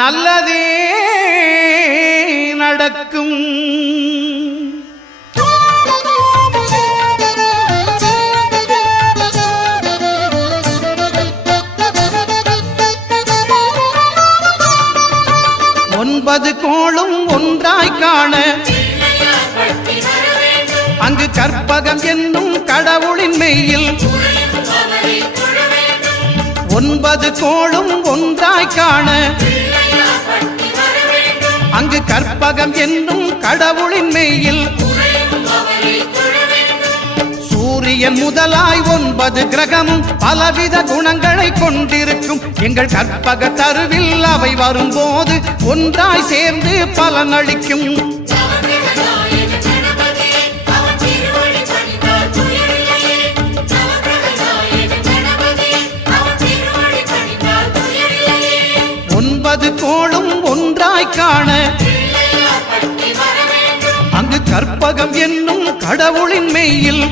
நல்லதே நடக்கும். 9 கோளும் ஒன்றாய் காண அங்கு கற்பகம் என்னும் கடவுளின் மெய்யில் 9 கோளும் ஒன்றாய் காண அங்கு கற்பகம் என்னும் கடவுளின் மெய்யில் சூரியன் முதலாய் 9 கிரகமும் பலவித குணங்களை கொண்டிருக்கும். எங்கள் கற்பக தருவில் அவை வரும்போது ஒன்றாய் சேர்ந்து பலனளிக்கும். கோளும் ஒன்றாய் காண அங்கு கற்பகம் என்னும் கடவுளின் மெய்யில்